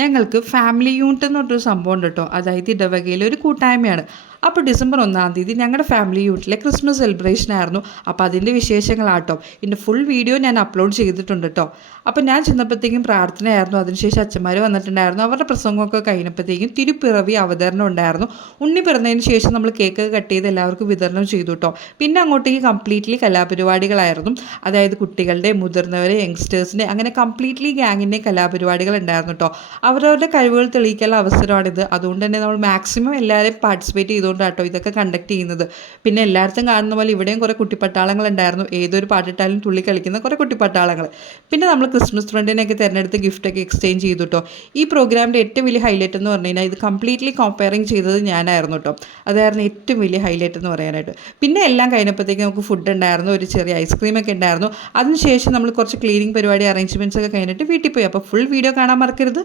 ഞങ്ങൾക്ക് family unit എന്ന് പറഞ്ഞൊരു സംഭവം ഉണ്ട് കേട്ടോ. അതായത് ഇടവകയിലെ ഒരു കൂട്ടായ്മയാണ്. അപ്പോൾ ഡിസംബർ 1-ാം തീയതി ഞങ്ങളുടെ ഫാമിലി യൂണിറ്റിലെ ക്രിസ്മസ് സെലിബ്രേഷൻ ആയിരുന്നു. അപ്പോൾ അതിൻ്റെ വിശേഷങ്ങളാട്ടോ. ഇതിൻ്റെ ഫുൾ വീഡിയോ ഞാൻ അപ്ലോഡ് ചെയ്തിട്ടുണ്ട് കേട്ടോ. അപ്പോൾ ഞാൻ ചെന്നപ്പോഴത്തേക്കും പ്രാർത്ഥനയായിരുന്നു. അതിനുശേഷം അച്ഛന്മാർ വന്നിട്ടുണ്ടായിരുന്നു. അവരുടെ പ്രസംഗമൊക്കെ കഴിഞ്ഞപ്പോഴത്തേക്കും തിരുപ്പിറവി അവതരണം ഉണ്ടായിരുന്നു. ഉണ്ണി പിറന്നതിന് ശേഷം നമ്മൾ കേക്ക് കട്ട് ചെയ്ത് എല്ലാവർക്കും വിതരണം ചെയ്തു കേട്ടോ. പിന്നെ അങ്ങോട്ടേക്ക് കംപ്ലീറ്റ്ലി കലാപരിപാടികളായിരുന്നു. അതായത് കുട്ടികളുടെ, മുതിർന്നവരെ, യങ്സ്റ്റേഴ്സിൻ്റെ, അങ്ങനെ കംപ്ലീറ്റ്ലി ഗ്യാങ്ങിൻ്റെ കലാപരിപാടികൾ ഉണ്ടായിരുന്നു കേട്ടോ. അവരവരുടെ കഴിവുകൾ തെളിയിക്കാനുള്ള അവസരമാണിത്. അതുകൊണ്ട് തന്നെ നമ്മൾ മാക്സിമം എല്ലാവരെയും പാർട്ടിസിപ്പേറ്റ് ചെയ്തുകൊണ്ടാട്ടോ ഇതൊക്കെ കണ്ടക്ട് ചെയ്യുന്നത്. പിന്നെ എല്ലായിടത്തും കാണുന്ന പോലെ ഇവിടെയും കുറേ കുട്ടിപ്പട്ടാളങ്ങൾ ഉണ്ടായിരുന്നു. ഏതൊരു പാട്ടിട്ടാലും തുള്ളി കളിക്കുന്ന കുറേ കുട്ടിപ്പട്ടാളങ്ങൾ. പിന്നെ നമ്മൾ ക്രിസ്മസ് ഫ്രണ്ടിനെയൊക്കെ തിരഞ്ഞെടുത്ത് ഗിഫ്റ്റൊക്കെ എക്സ്ചേഞ്ച് ചെയ്തു കേട്ടോ. ഈ പ്രോഗ്രാമിൻ്റെ ഏറ്റവും വലിയ ഹൈലൈറ്റ് എന്ന് പറഞ്ഞു കഴിഞ്ഞാൽ ഇത് കംപ്ലീറ്റ്ലി കമ്പയറിങ് ചെയ്തത് ഞാനായിരുന്നു കേട്ടോ. അതായിരുന്നു ഏറ്റവും വലിയ ഹൈലൈറ്റ് എന്ന് പറയാനായിട്ട്. പിന്നെ എല്ലാം കഴിഞ്ഞപ്പോഴത്തേക്ക് നമുക്ക് ഫുഡ് ഉണ്ടായിരുന്നു, ഒരു ചെറിയ ഐസ്ക്രീമൊക്കെ ഉണ്ടായിരുന്നു. അതിനുശേഷം നമ്മൾ കുറച്ച് ക്ലീനിങ് പരിപാടി അറേഞ്ച്മെൻറ്റ്സ് ഒക്കെ കഴിഞ്ഞിട്ട് വീട്ടിൽ പോയി. അപ്പോൾ ഫുൾ വീഡിയോ കാണാൻ മറക്കരുത്.